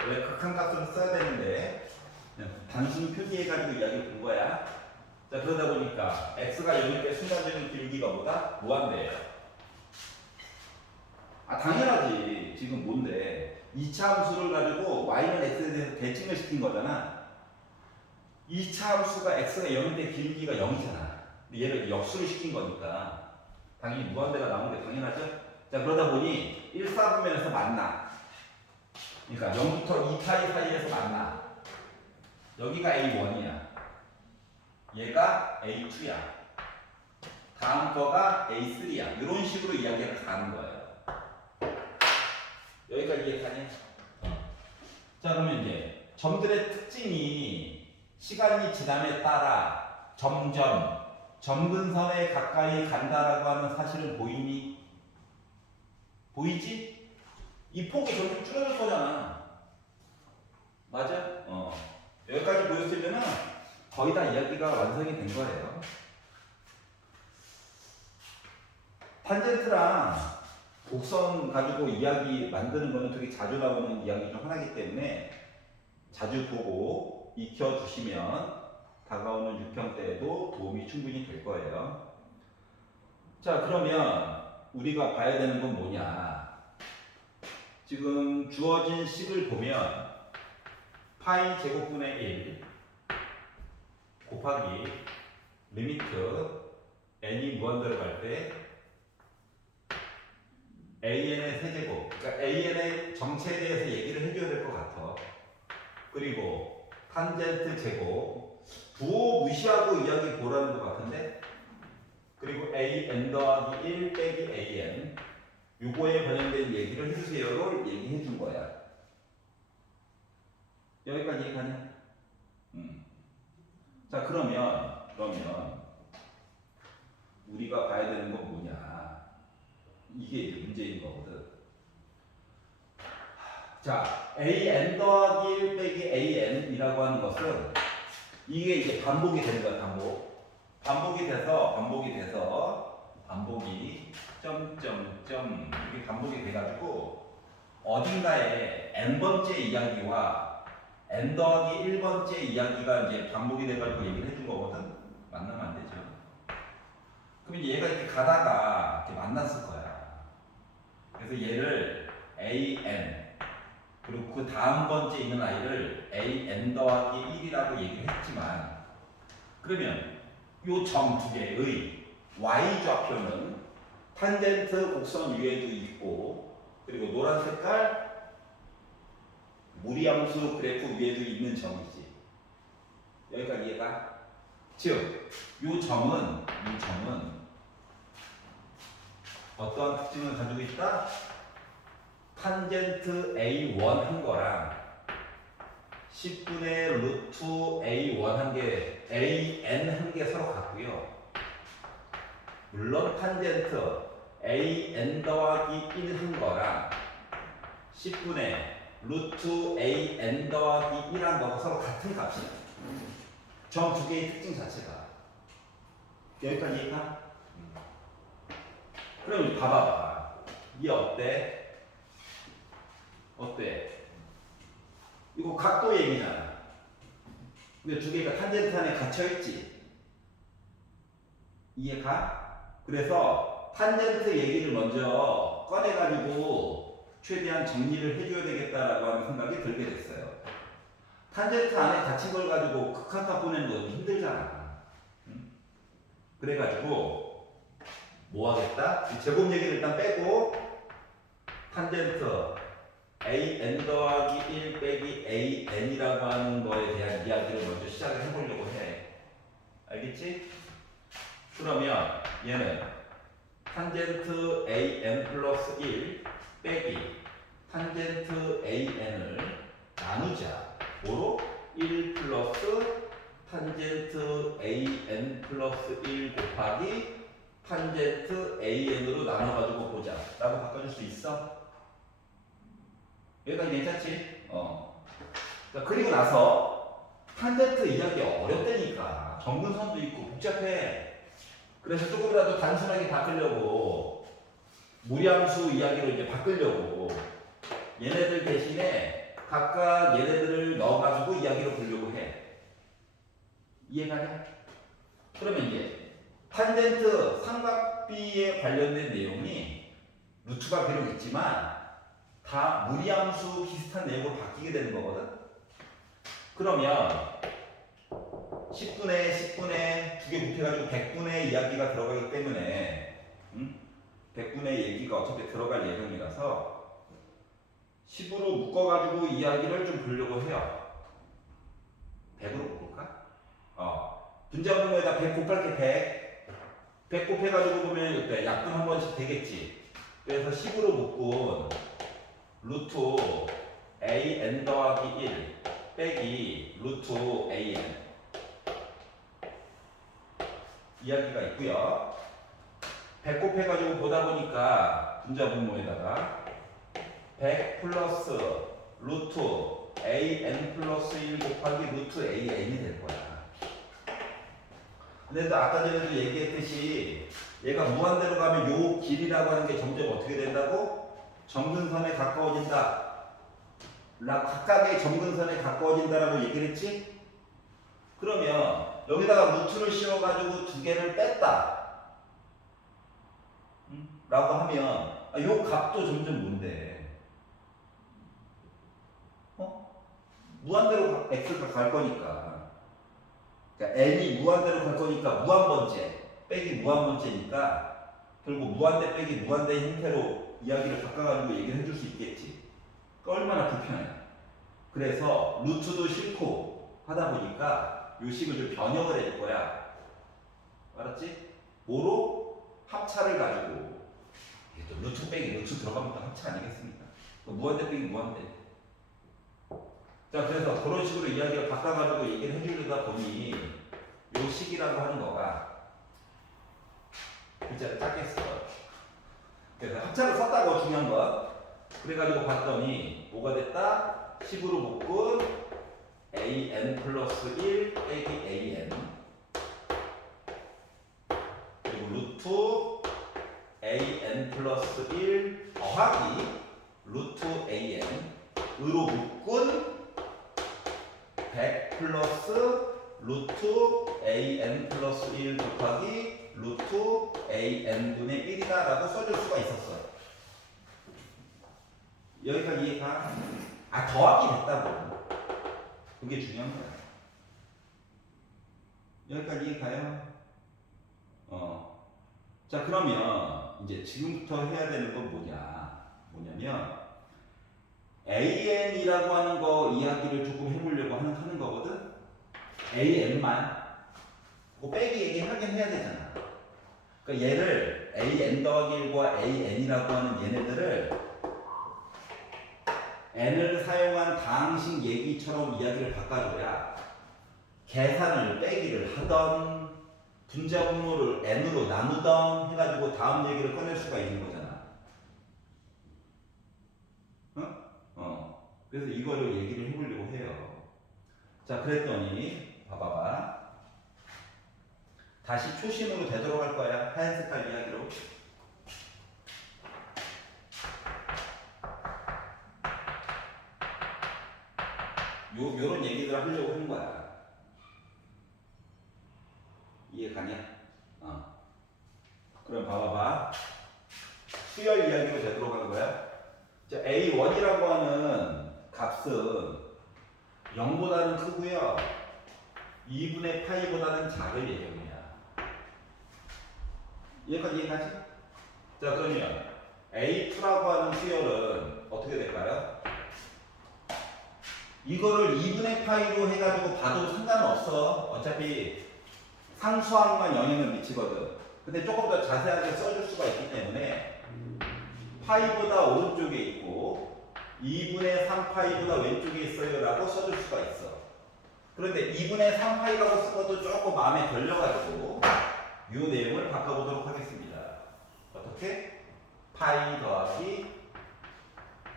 원래 극한값으로 써야 되는데 단순 표기해가지고 이야기를 본 거야. 자, 그러다 보니까 x가 0일 때 순간적인 기울기가 뭐다? 무한대예요. 당연하지. 지금 뭔데? 2차 함수를 가지고 y는 x에 대해서 대칭을 시킨 거잖아. 2차 함수가 x가 0일 때 기울기가 0이잖아. 근데 얘를 역수를 시킨 거니까 당연히 무한대가 나오는 게 당연하죠? 자, 그러다 보니 1사분면에서 만나. 그러니까 0부터 2파이 사이에서 만나. 여기가 A1이야. 얘가 A2야. 다음 거가 A3야. 이런 식으로 이야기가 가는 거예요. 여기까지 이해가냐? 자, 그러면 이제 점들의 특징이 시간이 지남에 따라 점점 점근선에 가까이 간다라고 하는 사실은 보이니? 보이지? 이 폭이 점점 줄어들 거잖아. 맞아? 여기까지 보였으면은 거의 다 이야기가 완성이 된 거예요. 탄젠트랑 곡선 가지고 이야기 만드는 거는 되게 자주 나오는 이야기 중 하나이기 때문에 자주 보고 익혀주시면 다가오는 유평 때에도 도움이 충분히 될 거예요. 자, 그러면 우리가 봐야 되는 건 뭐냐? 지금 주어진 식을 보면 파이 제곱분의 1 곱하기 리미트 n이 무한대로 갈 때 an의 세제곱, 그러니까 an의 정체에 대해서 얘기를 해줘야 될 것 같아. 그리고 탄젠트 제곱, 부호 무시하고 이야기 보라는 것 같은데, 그리고 an 더하기 1 빼기 an, 요거에 관련된 얘기를 해주세요를 얘기해 준 거야. 여기까지 얘기하냐? 자, 그러면 우리가 봐야 되는 건 뭐냐? 이게 이제 문제인 거거든. 자, an 더하기 1 빼기 an이라고 하는 것은 이게 이제 반복이 되는 거야, 반복이 점점점 이게 반복이 돼가지고 어딘가에 n번째 이야기와 n 더하기 1번째 이야기가 이제 반복이 돼가지고 얘기를 해준 거거든. 만나면 안 되죠. 그럼 얘가 이렇게 가다가 이렇게 만났을 거야. 그래서 얘를 an 그리고 그 다음 번째 있는 아이를 an 더하기 1이라고 얘기를 했지만, 그러면 요 점 두 개의 y좌표는 탄젠트 곡선 위에도 있고, 그리고 노란 색깔 무리함수 그래프 위에도 있는 점이지. 여기까지 이해가? 즉, 요 점은 어떠한 특징을 가지고 있다? 탄젠트 A1 한 거랑 10분의 루트 A1 한 개, AN 한 개 서로 같고요. 물론 탄젠트 AN 더하기 1 한 거랑 10분의 루트 AN 더하기 1 한 거가 서로 같은 값이야. 점 두 개의 특징 자체가. 여기까지 이해가? 그럼 봐봐봐. 이게 어때? 이거 각도 얘기잖아. 근데 두 개가 탄젠트 안에 갇혀있지. 이해가? 그래서 탄젠트 얘기를 먼저 꺼내가지고 최대한 정리를 해줘야 되겠다라고 하는 생각이 들게 됐어요. 탄젠트 안에 갇힌 걸 가지고 극한값 보내는 건 힘들잖아. 응? 그래가지고 뭐 하겠다? 이 제곱 얘기를 일단 빼고 탄젠트 an 더하기 1 빼기 an이라고 하는 거에 대한 이야기를 먼저 시작을 해보려고 해. 알겠지? 그러면 얘는 탄젠트 an 플러스 1 빼기 탄젠트 an을 나누자. 뭐로? 1 플러스 탄젠트 an 플러스 1 곱하기 탄젠트 an으로 나눠가지고 보자 라고 바꿔줄 수 있어? 여기까지 괜찮지? 자, 그리고 나서 탄젠트 이야기 어렵다니까. 정근선도 있고 복잡해. 그래서 조금이라도 단순하게 바꾸려고 무리함수 이야기로 이제 바꾸려고 얘네들 대신에 각각 얘네들을 넣어가지고 이야기로 보려고 해. 이해가냐? 그러면 이제 탄젠트 삼각비에 관련된 내용이 루트가 비록 있지만 다 무리함수 비슷한 내용으로 바뀌게 되는 거거든. 그러면 10분의 두 개 곱해가지고 100분의 이야기가 들어가기 때문에 100분의 얘기가 어차피 들어갈 예정이라서 10으로 묶어가지고 이야기를 좀 보려고 해요. 100으로 묶을까? 분자분모에다 100 곱할게 100 곱해가지고 보면 이때 약분 한 번씩 되겠지. 그래서 10으로 묶은 루트 an 더하기 1 빼기 루트 an 이야기가 있고요. 100 곱해가지고 보다 보니까 분자분모에다가 100 플러스 루트 an 플러스 1 곱하기 루트 an이 될 거야. 근데 또 아까 전에도 얘기했듯이 얘가 무한대로 가면 요 길이라고 하는 게 점점 어떻게 된다고? 점근선에 가까워진다. 각각의 점근선에 가까워진다라고 얘기를 했지? 그러면 여기다가 루트를 씌워가지고 두 개를 뺐다. 라고 하면 요 값도 점점 뭔데? 무한대로 x가 갈 거니까. 그러니까 n이 무한대로 갈 거니까 무한번째 빼기 무한번째니까 결국 무한대 빼기 무한대 형태로 이야기를 바꿔가지고 얘기를 해줄 수 있겠지. 얼마나 불편해. 그래서 루트도 싫고 하다 보니까 요 식을 좀 변형을 해줄 거야. 알았지? 뭐로? 합차를 가지고. 이게 또 루트 빼기 루트 들어가면 또 합차 아니겠습니까? 무한대 빼기 무한대. 자, 그래서 그런 식으로 이야기를 바꿔가지고 얘기를 해주려다 보니 요 식이라고 하는 거가 글자를 작게 써. 그래서 합차를 썼다고 중요한 거. 그래가지고 봤더니 뭐가 됐다? 10으로 묶은 an 플러스 1 빼기 an 그리고 루트 an 플러스 1 더하기 루트 an으로 묶은 100 플러스 루트 an 플러스 1 곱하기 루트 an분의 1이다 라고 써줄 수가 있었어. 여기까지 이해가? 더하기 됐다고. 그게 중요한 거야. 여기까지 이해가요? 자, 그러면 이제 지금부터 해야 되는 건 뭐냐면 an이라고 하는 거 이야기를 조금 해보려고 하는 거거든. an만 그 빼기 얘기하긴 해야 되잖아. 그러니까 얘를 an 더하기 1과 an이라고 하는 얘네들을 n을 사용한 다항식 얘기처럼 이야기를 바꿔줘야 계산을 빼기를 하던 분자분모를 n으로 나누던 해가지고 다음 얘기를 꺼낼 수가 있는 거잖아. 그래서 이거를 얘기를 해보려고 해요. 자, 그랬더니 봐봐봐. 다시 초심으로 되돌아갈 거야. 하얀 색깔 이야기로. 요런 얘기들 하려고 하는 거야. 이해 가냐? 그럼 봐봐봐. 수열 이야기로 되돌아가는 거야. 자, A1이라고 하는 값은 0보다는 크고요. 2분의 파이보다는 작을 예정이야. 여기까지 이해가지? 자, 그러면 A2라고 하는 수열은 어떻게 될까요? 이거를 2분의 파이로 해가지고 봐도 상관없어. 어차피 상수항만 영향을 미치거든. 근데 조금 더 자세하게 써줄 수가 있기 때문에 파이보다 오른쪽에 있고 2분의 3파이보다 왼쪽에 있어요 라고 써줄 수가 있어. 그런데 2분의 3파이라고 쓰고도 조금 마음에 걸려가지고 이 내용을 바꿔보도록 하겠습니다. 어떻게? 파이 더하기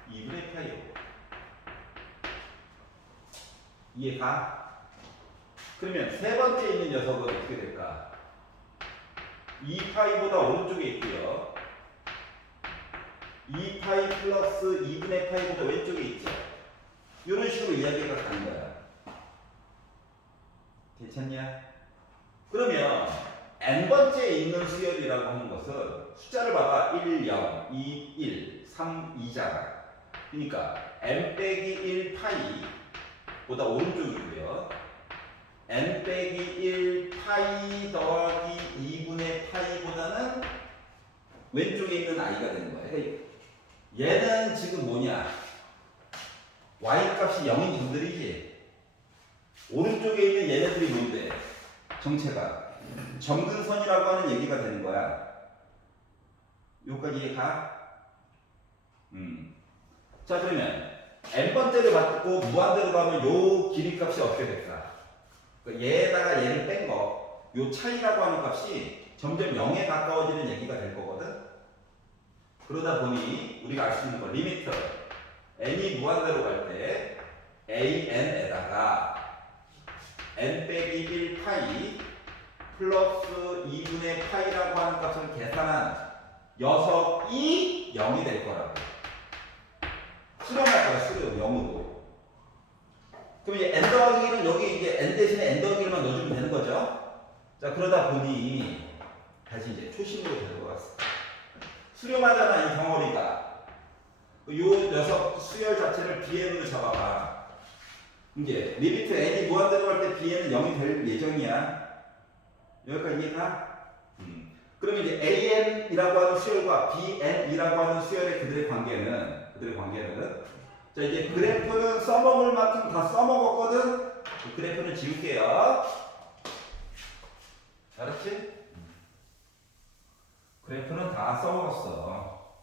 2분의 파이로. 이해가? 그러면 세 번째 있는 녀석은 어떻게 될까? 2파이보다 오른쪽에 있고요. 2파이 플러스 2분의 파이보다 왼쪽에 있죠. 이런 식으로 이야기가 가는 거야. 괜찮냐? 그러면 n번째 있는 수열이라고 하는 것은 숫자를 봐봐. 1, 0, 2, 1, 3, 2잖아. 그러니까 n 빼기 1 파이보다 오른쪽이고요. n 빼기 1 파이 더하기 2분의 파이보다는 왼쪽에 있는 i가 되는 거예요. 얘는 지금 뭐냐? y 값이 0인 분들이지. 오른쪽에 있는 얘네들이 뭔데? 정체가 점근선이라고 하는 얘기가 되는 거야. 여기까지 이해가? 자, 그러면 n번째를 받고 무한대로 가면 요 길이 값이 어떻게 될까? 얘에다가 얘를 뺀 거, 요 차이라고 하는 값이 점점 0에 가까워지는 얘기가 될 거거든? 그러다 보니 우리가 알 수 있는 거, 리미트 n이 무한대로 갈 때 an에다가 n 빼기 1 파이 플러스 2분의 파이라고 하는 값을 계산한 녀석이 0이 될 거라고. 수렴할 거야, 수렴 0으로. 그럼 이제 n 더하기 1은 여기 이제 n 대신에 n 더하기 1만 넣어주면 되는 거죠. 자, 그러다 보니 다시 이제 초심으로 되돌아갔어. 수렴하잖아, 이 덩어리가. 요 녀석 수열 자체를 bn으로 잡아봐. 이제 리미트 n이 무한대로 갈 때 bn은 0이 될 예정이야. 여기까지 이해가? 그러면 이제 an이라고 하는 수열과 bn이라고 하는 수열의 그들의 관계는 자, 이제 그래프는 써먹을 만큼 다 써먹었거든? 그 그래프는 지울게요. 알았지? 그래프는 다 써먹었어.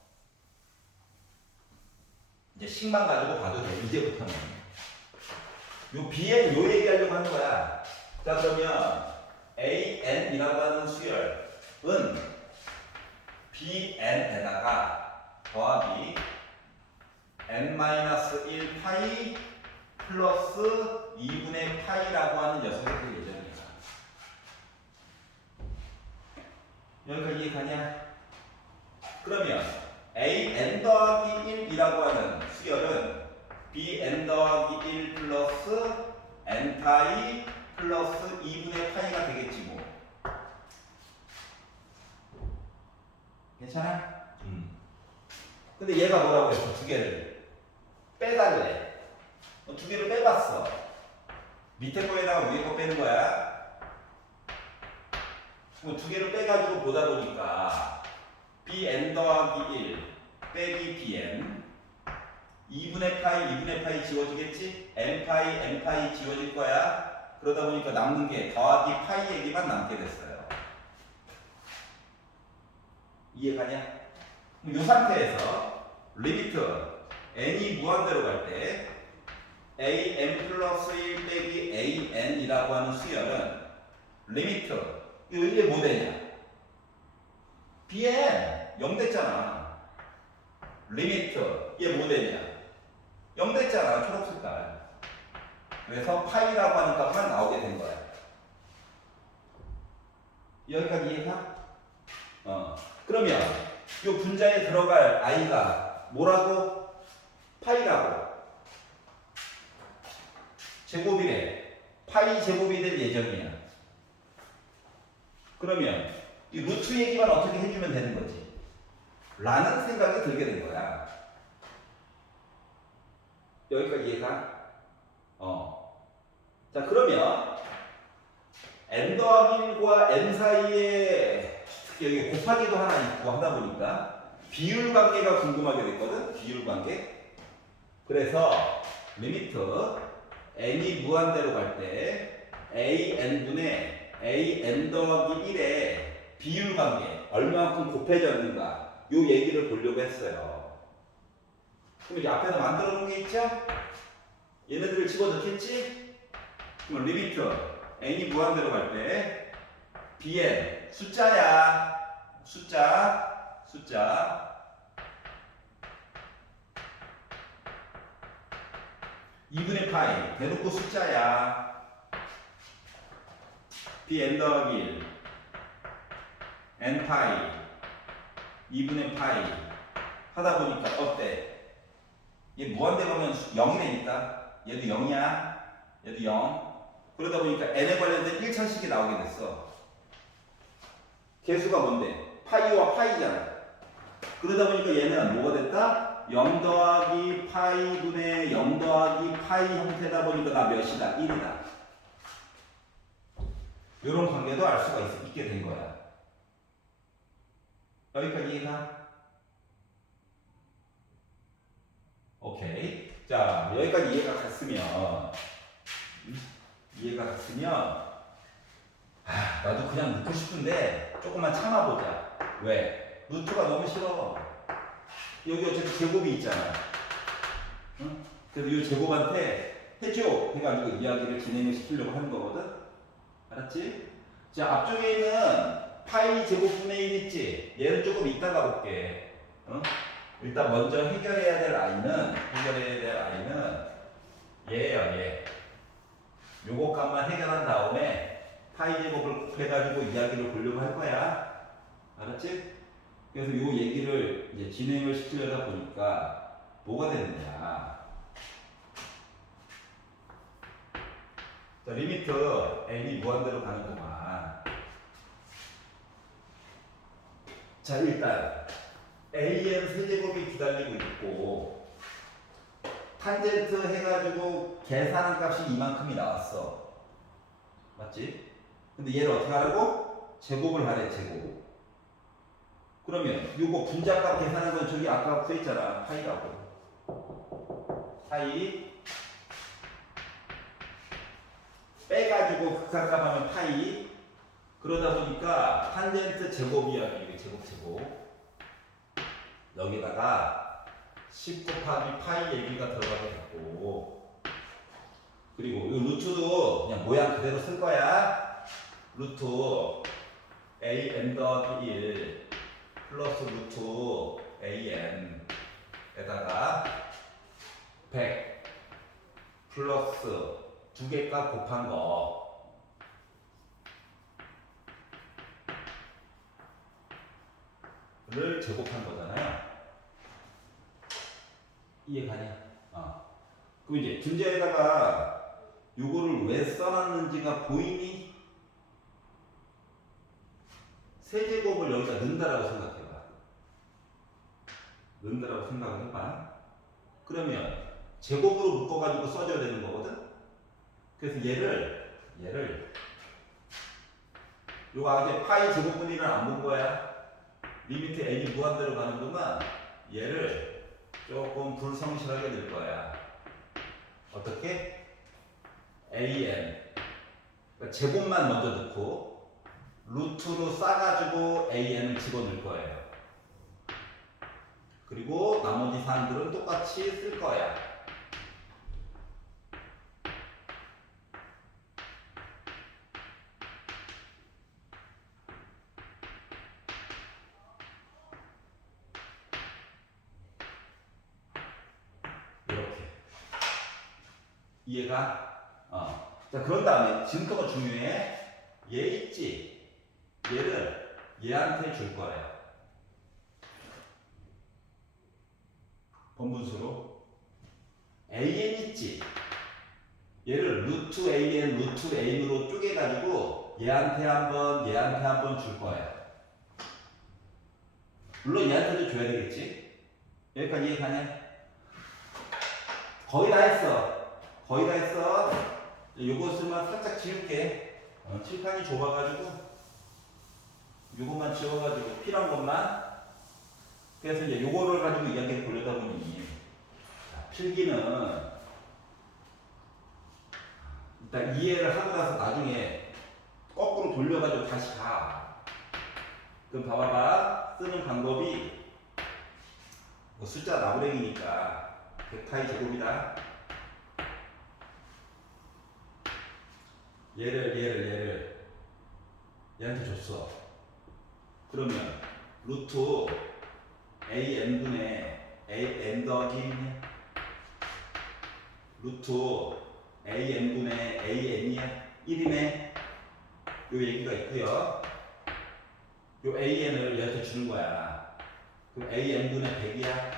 이제 식만 가지고 봐도 돼, 이제부터는. 요 bn 요 얘기하려고 하는 거야. 자, 그러면 AN이라고 하는 수열은 BN에다가 더하기 n-1 파이 플러스 2분의 파이라고 하는 녀석이 될 예정이야. 여기까지 이해가냐? 그러면 AN 더하기 1이라고 하는 수열은 BN 더하기 1 플러스 N 파이 플러스 2분의 파이가 되겠지 뭐. 괜찮아? 근데 얘가 뭐라고 했어? 두 개를 빼달래. 두 개를 빼봤어. 밑에 거에다가 위에 거 빼는 거야. 두 개를 빼가지고 보다 보니까 bn 더하기 1 빼기 bn 2분의 파이 지워지겠지? n 파이 지워질 거야. 그러다 보니까 남는 게 더하기 파이 얘기만 남게 됐어요. 이해가냐? 이 상태에서 리미트 n이 무한대로 갈 때 an 플러스 1 빼기 an이라고 하는 수열은 리미트 이게 뭐 되냐? bn 0 됐잖아. 리미트 얘 뭐 되냐? 0 됐잖아. 초록색깔. 그래서 파이라고 하는 값만 나오게 된 거야. 여기까지 이해가? 그러면 이 분자에 들어갈 i가 뭐라고? 파이라고. 제곱이래. 파이 제곱이 될 예정이야. 그러면 이 루트 얘기만 어떻게 해주면 되는 거지? 라는 생각이 들게 된 거야. 여기까지 이해가? 자, 그러면 n 더하기 1과 n 사이에 여기 곱하기도 하나 있고 하다 보니까 비율 관계가 궁금하게 됐거든? 비율 관계. 그래서 리미트 n이 무한대로 갈 때 an분의 an 더하기 1의 비율 관계 얼마만큼 곱해졌는가 요 얘기를 보려고 했어요. 그럼 이제 앞에서 만들어 놓은 게 있죠? 얘네들을 집어넣겠지? 그럼 리미트 n이 무한대로 갈 때 bn 숫자야. 숫자 2분의 파이 대놓고 숫자야. bn 더하기 1 n 파이 2분의 파이 하다 보니까 어때? 얘 무한대 가면 0이니까 얘도 0이야. 얘도 0. 그러다 보니까 n에 관련된 1차식이 나오게 됐어. 개수가 뭔데? 파이와 파이잖아. 그러다 보니까 얘는 뭐가 됐다? 0 더하기 파이분의 0 더하기 파이 형태다 보니까 나 몇이다? 1이다. 이런 관계도 알 수가 있게 된 거야. 여기까지 이해가? 오케이. 자, 여기까지 이해가 갔으면 나도 그냥 넣고 싶은데 조금만 참아보자. 왜? 루트가 너무 싫어. 여기 어차피 제곱이 있잖아. 응? 그래서 이 제곱한테 해줘 해가지고 이야기를 진행을 시키려고 하는 거거든. 알았지? 자, 앞쪽에 있는 파이 제곱분의 1 있지? 얘는 조금 이따가 볼게. 응? 일단 먼저 해결해야 될 i는 얘예요, 얘. 요거 값만 해결한 다음에 파이 제곱을 곱해가지고 이야기를 보려고 할 거야. 알았지? 그래서 요 얘기를 이제 진행을 시키려다 보니까 뭐가 되느냐. 자, 리미트 n이 무한대로 가는 동안 자, 일단 an 세제곱이 기다리고 있고 탄젠트 해가지고 계산한 값이 이만큼이 나왔어. 맞지? 근데 얘를 어떻게 하라고? 제곱을 하래. 제곱. 그러면 요거 분자값 계산한 건 저기 아까 써있잖아. 파이라고. 파이 빼가지고 극한값 하면 파이. 그러다 보니까 탄젠트 제곱이야. 이게 제곱. 여기다가 10 곱하기 파이 얘기가 들어가게 됐고, 그리고 이 루트도 그냥 모양 그대로 쓸 거야. 루트 an 더하기 1 플러스 루트 an에다가 100 플러스 두 개 값 곱한 거를 제곱한 거잖아요. 이해가냐? 그럼 이제 문제에다가 요거를 왜 써놨는지가 보이니? 세제곱을 여기다 넣는다라고 생각해봐. 넣는다라고 생각을 해봐. 그러면 제곱으로 묶어가지고 써줘야 되는 거거든? 그래서 얘를 요거 아까 파이 제곱분위를 안 본 거야. 리미트 n이 무한대로 가는 동안 얘를 조금 불성실하게 넣을 거야. 어떻게? an 그러니까 제곱만 먼저 넣고 루트로 싸가지고 an을 집어넣을 거예요. 그리고 나머지 사항들은 똑같이 쓸 거야. 이렇게. 이해가? 자, 그런 다음에 지금부터가 중요해. 얘 있지? 얘를 얘한테 줄 거예요. 번분수로. an 있지? 얘를 루트 an, 루트 n으로 쪼개가지고 얘한테 한번 줄 거예요. 물론 얘한테도 줘야 되겠지? 여기까지 이해가냐? 거의 다 했어. 거의 다 했어. 요것을만 살짝 지울게. 칠판이 좁아가지고 요것만 지워가지고 필요한 것만. 그래서 이제 요거를 가지고 이야기를 보려다 보니 필기는 일단 이해를 하고 나서 나중에 거꾸로 돌려가지고 다시 가. 그럼 봐봐봐. 쓰는 방법이 뭐 숫자 나부랭이니까 100파이 제곱이다. 얘한테 줬어. 그러면 루트 an분의 an 더하기 1이냐? 루트 an분의 an이야? 1이네? 요 얘기가 있고요. 요 an을 얘한테 주는 거야. 그럼 an분의 100이야?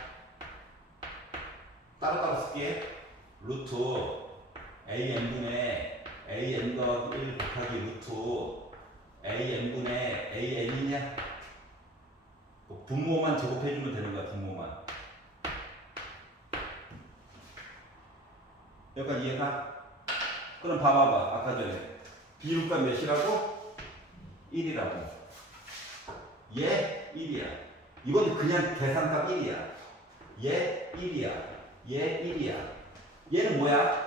따로따로 쓸게. 루트 an분의 an 더하기 1 곱하기 루트 an분의 an이냐? 분모만 제곱해주면 되는 거야. 분모만. 여기까지 이해가? 그럼 봐봐봐. 아까 전에 비율값 몇이라고? 1이라고. 얘 1이야. 이건 그냥 계산값 1이야. 얘 1이야. 얘 1이야. 얘는 뭐야?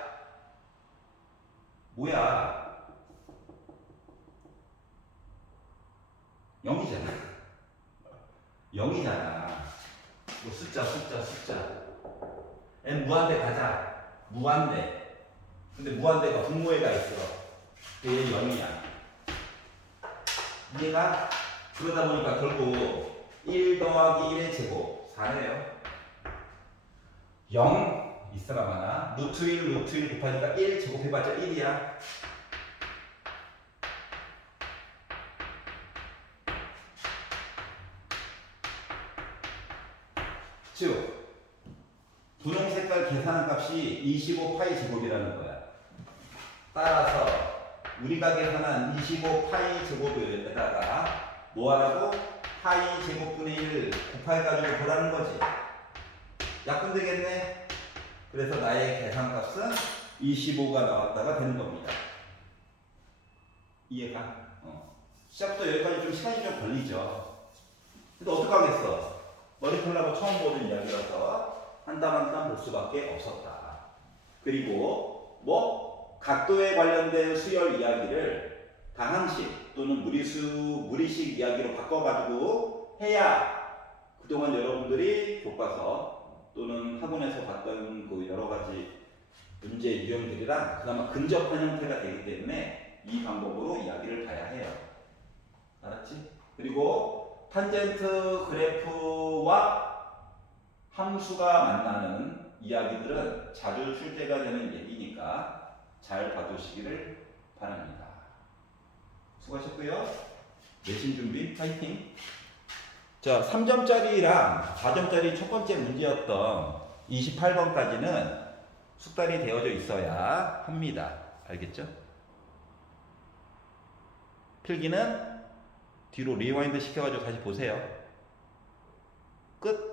뭐야? 0이잖아. 0이잖아. 뭐 숫자. n 무한대 가자. 무한대. 근데 무한대가 분모에가 있어. 얘 0이야. 얘가 그러다 보니까 결국 1 더하기 1의 제곱 4네요. 0 있어라 마나. 루트 1 곱하니까 1 제곱해봤자 1이야. 즉 분홍 색깔 계산한 값이 25파이 제곱이라는 거야. 따라서 우리가 계산한 25파이 제곱에다가 뭐하라고? 파이 제곱분의 1 곱해가지고 보라는 거지. 약분 되겠네. 그래서 나의 계산값은 25가 나왔다가 되는 겁니다. 이해가? 시작부터 여기까지 좀 시간이 좀 걸리죠. 근데 어떡하겠어? 머리 풀라고 처음 보는 이야기라서 한 땀 한 땀 볼 수밖에 없었다. 그리고 뭐 각도에 관련된 수열 이야기를 다항식 또는 무리식 이야기로 바꿔가지고 해야 그동안 여러분들이 교과서 또는 학원에서 봤던 그 여러 가지 문제 유형들이랑 그나마 근접한 형태가 되기 때문에 이 방법으로 이야기를 봐야 해요. 알았지? 그리고 탄젠트 그래프와 함수가 만나는 이야기들은 자주 출제가 되는 얘기니까 잘 봐두시기를 바랍니다. 수고하셨고요. 내신 준비 파이팅! 자, 3점짜리랑 4점짜리 첫 번째 문제였던 28번까지는 숙달이 되어져 있어야 합니다. 알겠죠? 필기는 뒤로 리와인드 시켜가지고 다시 보세요. 끝!